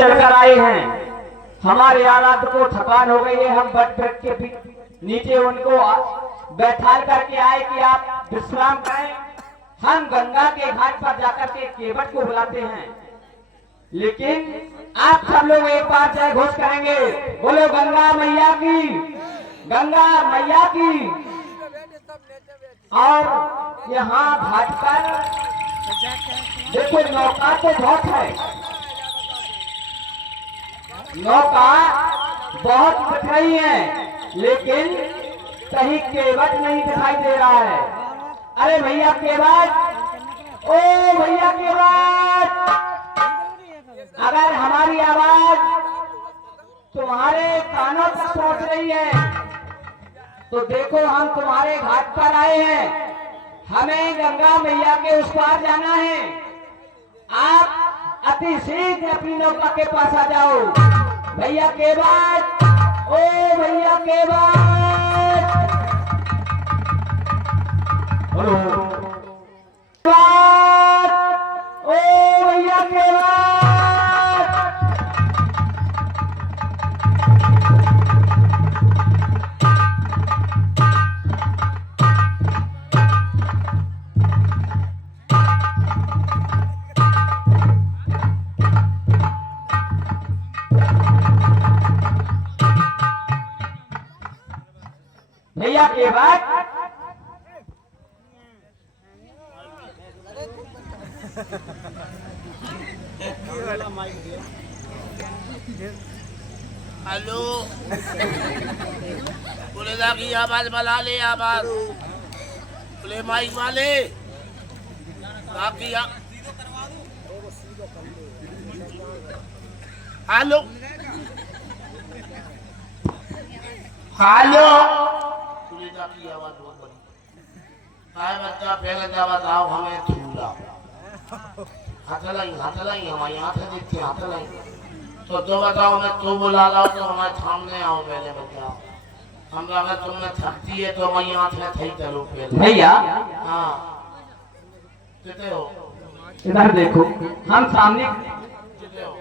चलकर आए हैं। हमारे आराध को थकान हो गई है, हम बट के नीचे उनको बैठा करके आए कि आप विश्राम करें। हम गंगा के घाट पर जाकर के केवट को बुलाते हैं, लेकिन आप सब लोग एक बार जय घोष करेंगे, बोलो गंगा मैया की, गंगा मैया की। और यहाँ घाट पर देखो नौका तो बहुत है, नौका बहुत दिख रही है, लेकिन कहीं केवट नहीं दिखाई दे रहा है। अरे भैया केवट, ओ भैया केवट, अगर हमारी आवाज तुम्हारे कानों तक पहुंच रही है तो देखो हम तुम्हारे घाट पर आए हैं, हमें गंगा मैया के उस पार जाना है। आप अति शीघ्र अपनी नौका के पास आ जाओ। भैया केवट, ओ भैया केवट, हेलो ओ भैया केवट। भैया केवट, हेलो, बोले की आवाज बना ले, आवाज बोले माइक वाले बाकी हेलो हेलो की आवाज बहुत बड़ी बच्चा पहले क्या बताओ हमें थूला हाथ लाई हमारे यहाँ से देखते हाथ लाई तो बताओ मैं तू बुला लाओ तो हमारे सामने आओ पहले बताओ। हम अगर तुमने थकती है तो मैं यहाँ से थी चलो पहले भैया। हाँ कितने हो, इधर देखो, हम सामने कितने हो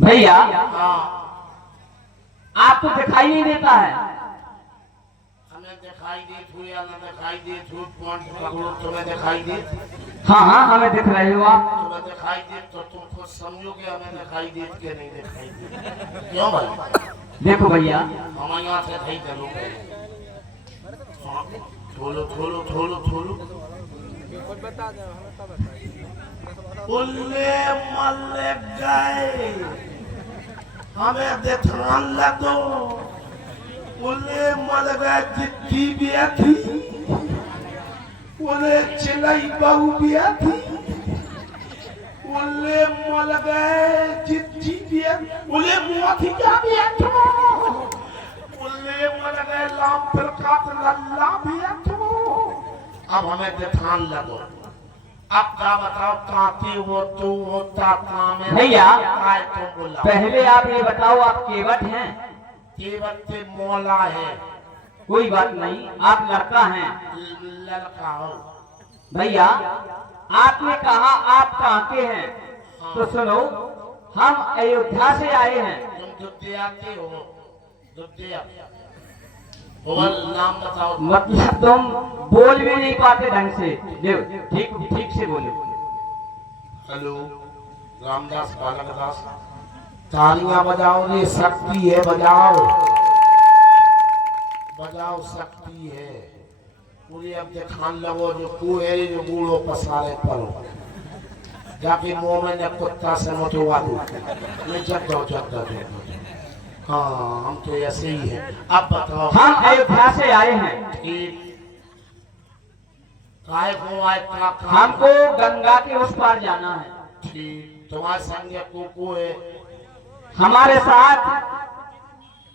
भैया। हाँ आपको दिखाई नहीं देता है। हमें दिखाई दे तू या ना दिखाई दे तू, कौन पकड़ो तुम्हें दिखाई दे। हाँ हाँ हमें दिख रहे हो आप। तुम्हें दिखाई दे तो तुम खुद समझोगे हमें दिखाई दे के नहीं दिखाई दे। क्यों भाई? देखो भैया, हमारे यहाँ से सही चलो थोलो थोलो थोलो थोलो उल्ले मल्ले गए हमें देखने लगो। उल्ले मल गए जिद्दी भी थी, उल्ले चिल्लाई बहू भी थी, उल्ले मल गए जिद्दी भी, उल्ले मुआ थी क्या भी थो, उल्ले मल गए लाम फिरकात लल्ला भी थो। अब हमें देखने लगो। अब क्या बताओ काती वो तू होता काम है भैया। तुम बोला पहले आप ये बताओ, आप केवट हैं? केवट से मौला है। कोई बात नहीं, आप लड़का हैं। लड़का हो भैया, आपने कहा आप कहाँ के हैं, तो सुनो, हम अयोध्या से आए हैं। तुम दुद्धे आते हो, दुद्धे बोल नाम बताओ। मतलब तुम बोल भी नहीं पाते ढंग से, ठीक ठीक से बोलो। हेलो रामदास बालकदास, तालियां बजाओ रे, शक्ति है बजाओ, बजाओ शक्ति है पूरी। अब दिखान लगो जो कुएरी जो बूढ़ो पसारे पर जाके मुंह में ने कुत्ता से मोटवा दो ये जग दो। हाँ हम तो ऐसे ही है। अब बताओ। हम अयोध्या से आए हैं। ठीक काय को आए हमको गंगा के उस पार जाना है। ठीक तुम्हारे संग कुकू है हमारे साथ,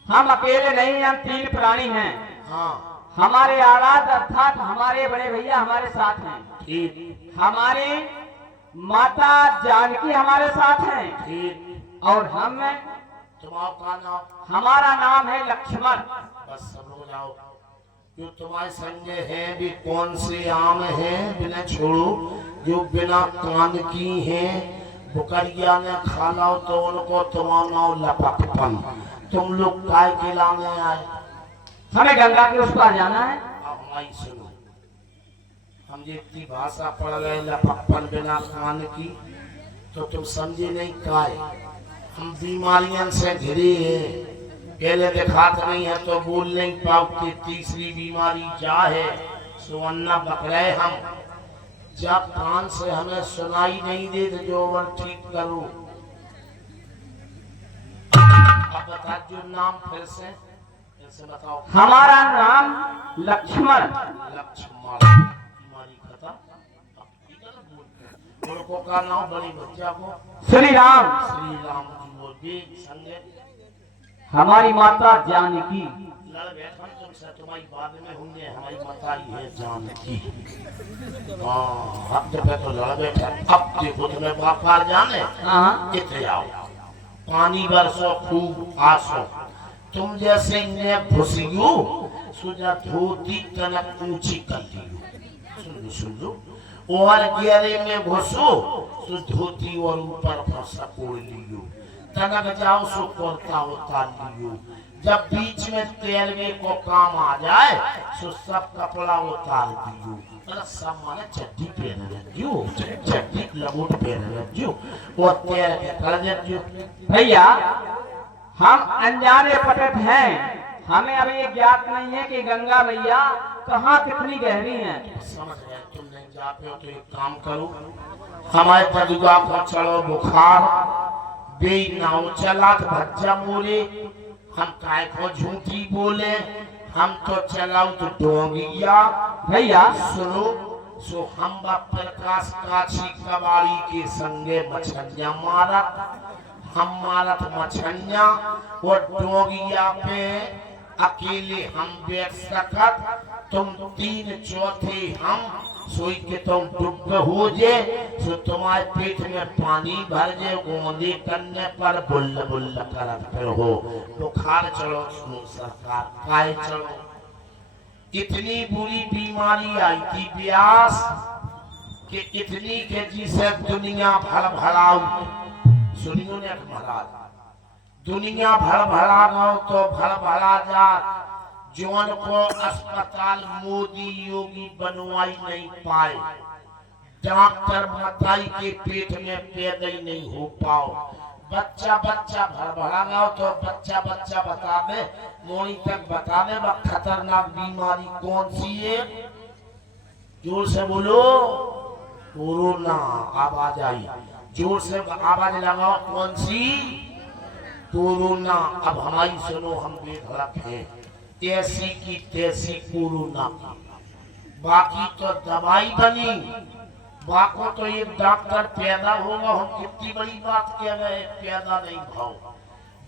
हम अकेले नहीं, हम 3 प्राणी हैं। हाँ हमारे आराध अर्थात हमारे बड़े भैया हमारे साथ हैं। ठीक हमारी माता जानकी हमारे साथ हैं। ठीक और हम, तुम्हारा नाम? हमारा नाम है लक्ष्मण। बस सब लोग जाओ, क्यों तुम्हारे संग है भी कौन से आम है बिना छोड़ो जो बिना कान की हैं बुकरिया ने खा लो तो उनको तुम्हारा नाम लपकपन। तुम लोग काय के लाने आए? हमें गंगा के उस पार जाना है। अब हमारी सुनो, हम जितनी भाषा पढ़ रहे लपकपन बिना कान की, तो तुम समझे नहीं काय। हम बीमारियों से घिरे हैं, पहले दिखात नहीं है तो बोल नहीं पाओगे। तीसरी बीमारी क्या है? सुवन्ना बकरे हम जब कान से हमें सुनाई नहीं दे तो जो वर ठीक करो। अब बता जो नाम फिर से बताओ। हमारा नाम लक्ष्मण। लक्ष्मण बीमारी खत्म। उनको का नाम बड़ी बच्चा को श्री राम। श्री राम जी वो भी संगे। हमारी माता जानकी। लड़ बैठा तुमसे, तुम्हारी बाद में होंगे। हमारी माता ही है जानकी। हाँ हफ्ते पे तो लड़ बैठा। अब देखो तुम्हें बापार जाने कितने आओ पानी बरसो खूब आसो। तुम जैसे इन्हें घुसियो सुजा धोती तनक ऊंची कर दियो। सुन लो और गहरे में घुसो तो धोती और ऊपर फंसा कोड़ लियो। तनक जाओ सो करता उतार लियो। जब बीच में तेलवे को काम आ जाए तो सब कपड़ा उतार दियो। सब माने चड्डी पहन रखियो, चड्डी लंगोट पहन रखियो और तेल निकल रखियो। भैया हम अनजाने पटत हैं, हमें अभी ये ज्ञात नहीं है कि गंगा मैया कहाँ कितनी गहरी है। समझ गए? तुम नहीं जाते हो तो एक काम करो, हमारे पदुगा को चलो बुखार बे नाव चला तो भज्जा मोरे। हम काय को झूठी बोले, हम तो चलाऊ तो डोंगिया। भैया सुनो सो हम प्रकाश काछी कबाड़ी के संगे मछलियां मारत। हम मारत मछलियां और डोंगिया पे अकेले हम बैठ सकत। तुम 3/4 हम सोई के तुम डूब हो जे सो तुम्हारे पेट में पानी भर जे। गोंदे करने पर बुल्ल बुल्ल करत हो। बुखार चलो सुनो सरकार काय चलो। इतनी बुरी बीमारी आई थी व्यास कि इतनी के जिसे दुनिया भर भराऊ। सुनियो ने महाराज, दुनिया भर भरा गो तो भर भरा जा। जौन को अस्पताल मोदी योगी बनवाई नहीं पाए, डॉक्टर बताई के पेट में पैदा ही नहीं हो पाओ। बच्चा बच्चा भर भरा गो तो बच्चा बच्चा बता दे, मोनी तक बता दे वह खतरनाक बीमारी कौन सी है। जोर से बोलो कोरोना। आवाज आई, जोर से आवाज लगाओ। कौन सी? कोरोना। अब हमारी सुनो, हम बेधड़क है ऐसी की तैसी कोरोना की। बाकी तो दवाई बनी, बाको तो एक डॉक्टर पैदा होगा। हम कितनी बड़ी बात कह रहे हैं, पैदा नहीं भाव।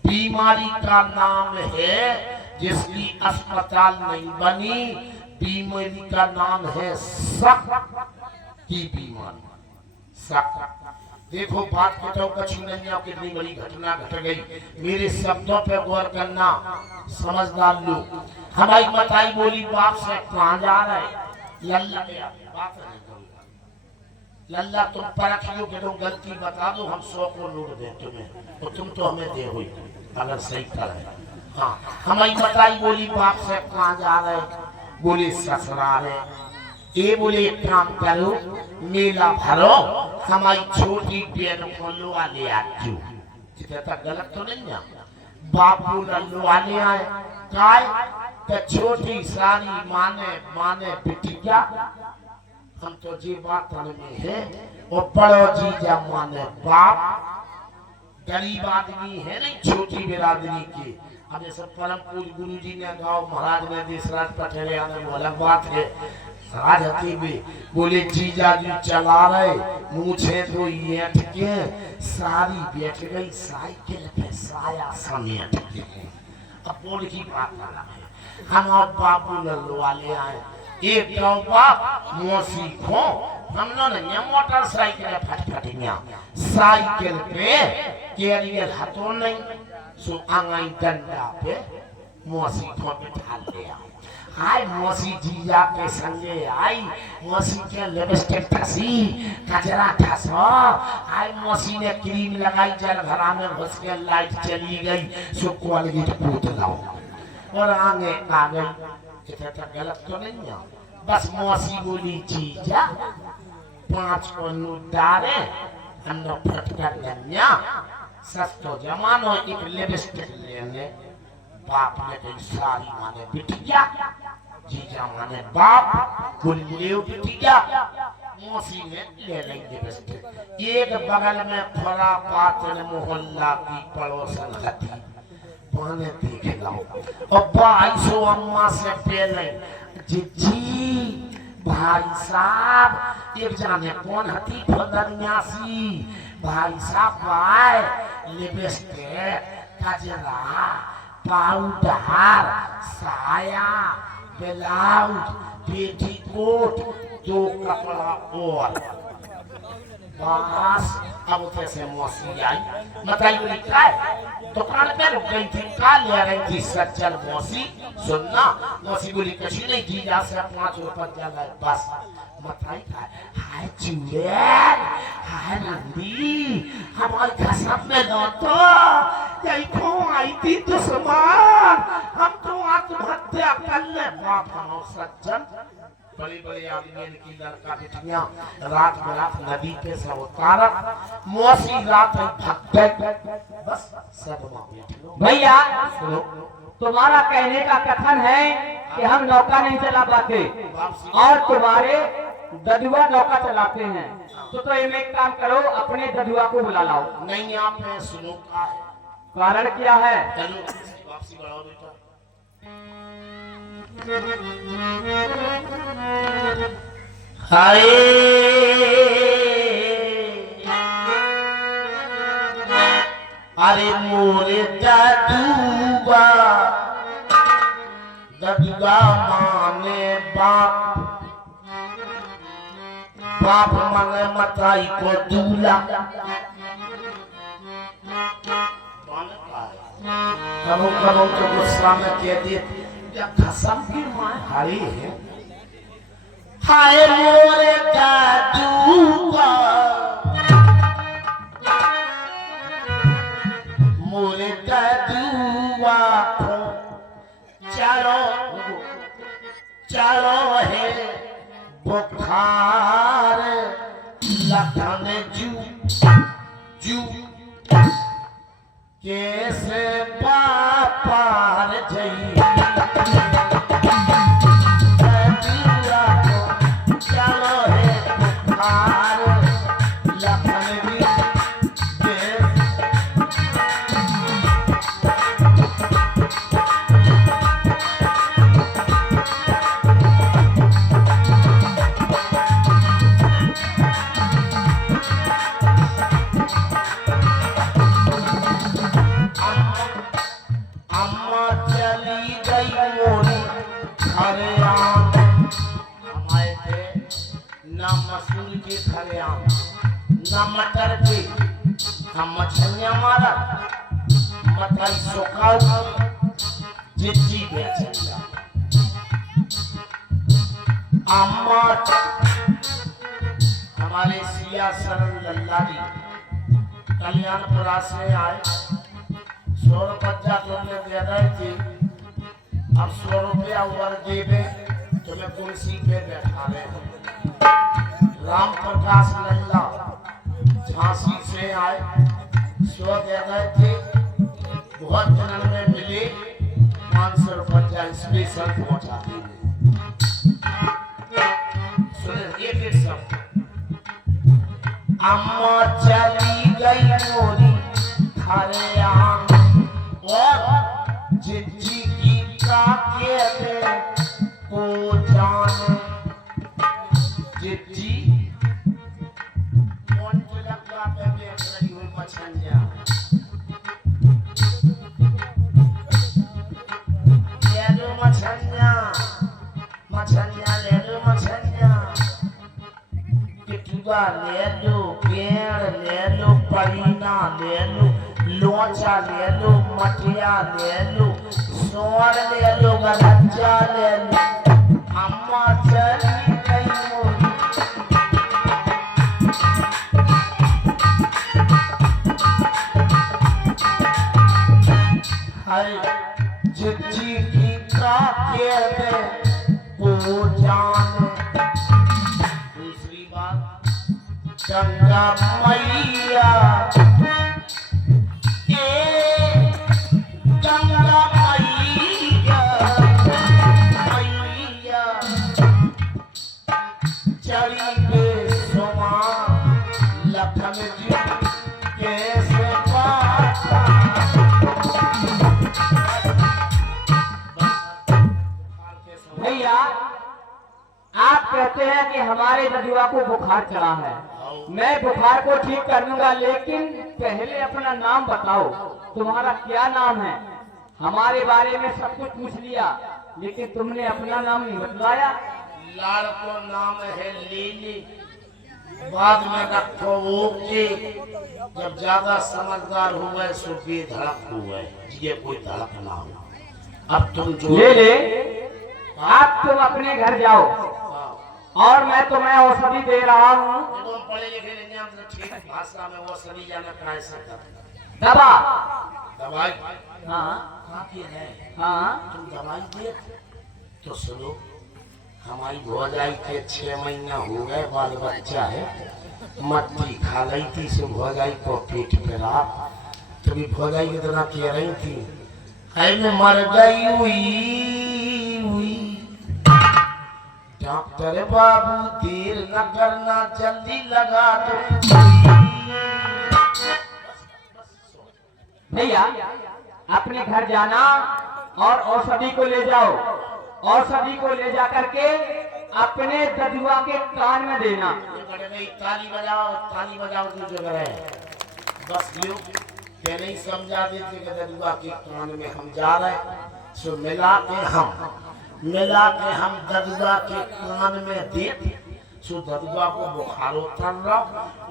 बीमारी का नाम है जिसकी अस्पताल नहीं बनी, बीमारी का नाम है शक की बीमारी। शक। देखो बात बताओ कछु नहीं, कितनी बड़ी घटना घट गई। मेरे शब्दों पे गौर करना समझदार लोग। हमारी बताई बोली बाप से कहाँ जा रहे? लल्ला बात नहीं करूँगा। लल्ला तुम परखियो कि तुम गलती बता दो, हम 100 को लूट दे तुम्हें तो तुम तो हमें दे हुई अगर सही करे। हाँ हमारी बताई बोली बाप से कहाँ जा रहे? बोले ससुराल है। ये बोले एक काम करो, मेला भरो, हमारी छोटी बहन को लुआ ले आती हो। इतना गलत तो नहीं है। बापू लुआ ले आए काय तो छोटी सारी माने बिटिया। हम तो जी बात में है वो बड़ो जीजा माने बाप। गरीब आदमी है नहीं छोटी बिरादरी की। अब जैसे परम पूज गुरु जी ने गाँव महाराज ने देशराज पटेल आने वो अलग बात है। राजती भी बोले जीजा जी चला रहे, मुझे तो ये के सारी बैठ गई साइकिल पे साया समेट के। अब बोल की बात है, हम अब बाबू लल्लुआ ले आए। एक गाँव बाप मौसी को हम लोग मोटरसाइकिल फटफटिया साइकिल पे कैरियर हाथों नहीं सो आंगाई डंडा पे मौसी को बिठा लिया। हाय मौसी जीजा के संगे आई मौसी के लिपस्टिक ठसी कजरा ठसो हाय मौसी ने क्रीम लगाई जल घरा में घुस के लाइट चली गई सो कॉलगेट कूद लाओ और आगे आ गई इतना गलत तो नहीं है बस मौसी बोली जीजा 5 को डाले अंदर फटका गन्या सस्तो जमानो एक लिपस्टिक लेने बाप ने कोई सारी माने बिटिया जीजा माने बाप बोली बिटिया मौसी ने ले लेंगे लिपस्टिक एक बगल में फरा पात्र मोहल्ला की पड़ोसन हती पाने देख लाओ और भाई सो अम्मा से पहले जी भाई साहब एक जाने कौन हती फदनियासी भाई साहब भाई लिपस्टिक कजरा पाउडर साया ब्लाउज पेटीकोट 2 कपड़ा और बस अब कैसे मौसी आई बताइए क्या दुकान पे रुक गई थी का ले रही थी सज्जन मौसी सुनना मौसी बोली कशी नहीं जीजा से 5 रुपया ले बस बताई हाय चुड़ैल हाय नंदी हमारे कसम में लो तो यही क्यों आई थी दुश्मन हम तो आत्महत्या कर ले बाप हम सज्जन बड़ी आदमी की लड़का बिटिया रात बरात नदी पे सब उतारत मौसी रात भक्त बस सब भैया तुम्हारा कहने का कथन है कि हम नौका नहीं चला पाते और तुम्हारे ददुआ नौका चलाते हैं तो इनमें एक काम करो अपने ददुआ को बुला लाओ नहीं आपने सुनो का है कारण क्या है चलो वापसी बढ़ाओ बेटा हाय अरे मोरे ददुआ ददुआ माने बाप बाप माने मताई को दूल्हा करो तो गुस्सा में कह दिए या कसम की मां हारी है हाय मोरे ददुआ मोरे ददुआ को चलो है बुखार लखन जू कैसे पार जई चलो है बुखार लखन ना मटर के हम मछलियां मारा मटाई सुखाओ जिद्दी बेचेगा अम्मा हमारे सिया सरल लल्ला जी कल्याणपुरा से आए 100 रुपया तुमने दे रही थी अब 100 रुपया ऊपर देवे तुम्हें कुर्सी पे बैठा रहे हो राम प्रकाश लल्ला झांसी से आए 100 दे गए थे बहुत दिनों में मिले 500 रुपया स्पेशल पहुंचा दिए सुने एक शब्द अम्मा चली गई मोरी थारे आंग और जिज्जी की काके को जाने जिज्जी कौन लगा पे देख रही हुई मछलियां ले लो मछलियां मछलियां ले लो मछलियां किटुआ ले लो पेड़ ले लो परीना ले लो लोचा ले लो मटिया ले लो सोर ले लो गच्चा ले लो अम्मा चली गई मोरी हाय जिज्जी की का के दे वो जाने दूसरी बात गंगा मैया गंगा मैया चली बेसुमा लखन जी कैसे पाता भैया आप कहते हैं कि हमारे ददुआ को बुखार चढ़ा है, मैं बुखार को ठीक कर लूंगा, लेकिन पहले अपना नाम बताओ, तुम्हारा क्या नाम है? हमारे बारे में सब कुछ पूछ लिया, लेकिन तुमने अपना नाम नहीं बतलाया। लाड़ को नाम है लीली, बाद में रखो वो के जब ज्यादा समझदार हुए सो बेधड़क हुए, ये कोई धड़क ना हो। अब तुम जो ले आप तुम अपने घर जाओ और मैं तुम्हें औषधि दे रहा हूँ। पढ़े लिखे नहीं हम ठीक भाषा में औषधि जाना कराए सकता दवा दवाई हाँ काफी है। हाँ तुम दवाई दे तो सुनो, हमारी भौजाई के 6 महीना हो गए, बाल बच्चा है, मट्टी खा रही थी, सो भौजाई को पेट पे रहा, तभी भौजाई की तरह कह रही थी है मैं मर गई हुई। डॉक्टर बाबू देर न करना, जल्दी लगा दो। भैया अपने घर जाना और औषधि को ले जाओ, औषधि को ले जा करके अपने ददुआ के कान में देना। ताली बजाओ जो जगह है, बस लो ये नहीं समझा देते कि ददुआ के कान में हम जा रहे, सो मिला के हम ददुआ के कान में देते, सो ददुआ को बुखार उतर रहा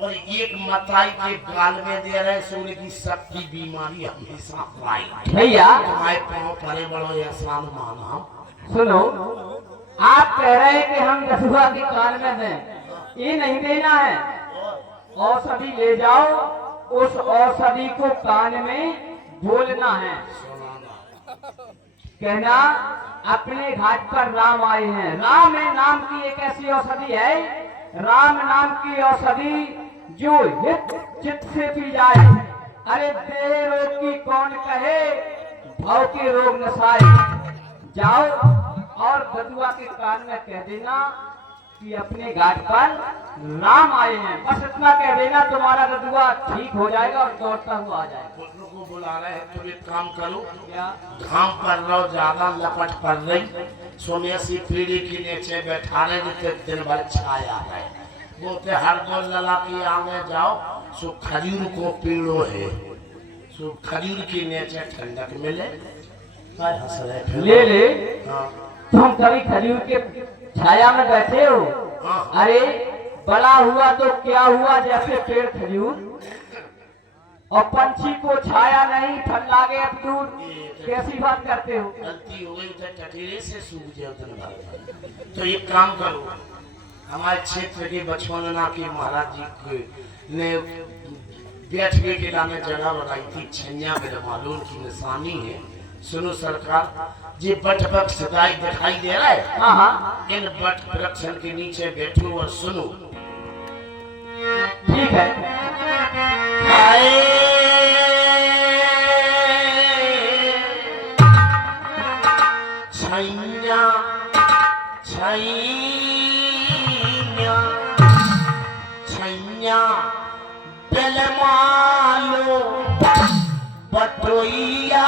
और एक मताई के गाल में दे रहे, सो उनकी सबकी बीमारी हमेशा आई। भैया तुम्हारे पाँव परे बड़ो एहसान माना। सुनो, आप कह रहे हैं कि हम ददुआ के कान में दें, ये नहीं देना है, औषधि ले जाओ, उस औषधि को कान में बोलना है, कहना अपने घाट पर राम आए हैं। राम नाम की एक ऐसी औषधि है, राम नाम की औषधि जो हित चित्त से पी जाए, अरे देह रोग की कौन कहे, भाव के रोग नसाए। जाओ और ददुआ के कान में कह देना कि अपने घाट पर राम आए हैं, बस इतना कह देना, तुम्हारा ददुआ ठीक हो जाएगा और दौड़ता हुआ आ जाएगा। को बुला रहे हैं, तुम एक काम करो, क्या घाम पर रहो, ज्यादा लपट पड़ रही, सोने सी पीढ़ी के नीचे बैठा रहे, जितने दिन भर छाया है, बोलते हर गोल लला के आगे जाओ, सो खजूर को पेड़ो है, सो खजूर के नीचे ठंडक मिले। ले हाँ। तुम कभी खजूर के छाया में बैठे हो? हाँ। अरे बड़ा हुआ तो क्या हुआ, जैसे पेड़ खजूर और पंछी को छाया नहीं, फल लागे अब दूर, कैसी बात करते हो? गलती हो गई तो टटीरे से सूख जाओ दिन भर। तो एक काम करो, हमारे क्षेत्र के बछवनना के महाराज जी ने बैठने के नाम जगह बनाई थी, छन्या मेरे मालूम की निशानी है। सुनो सरकार, ये बट वृक्ष दिखाई दे रहा है, हाँ इन बट वृक्ष के नीचे बैठो और सुनो। ठीक है। छैया छैया बेल मालो बटोइया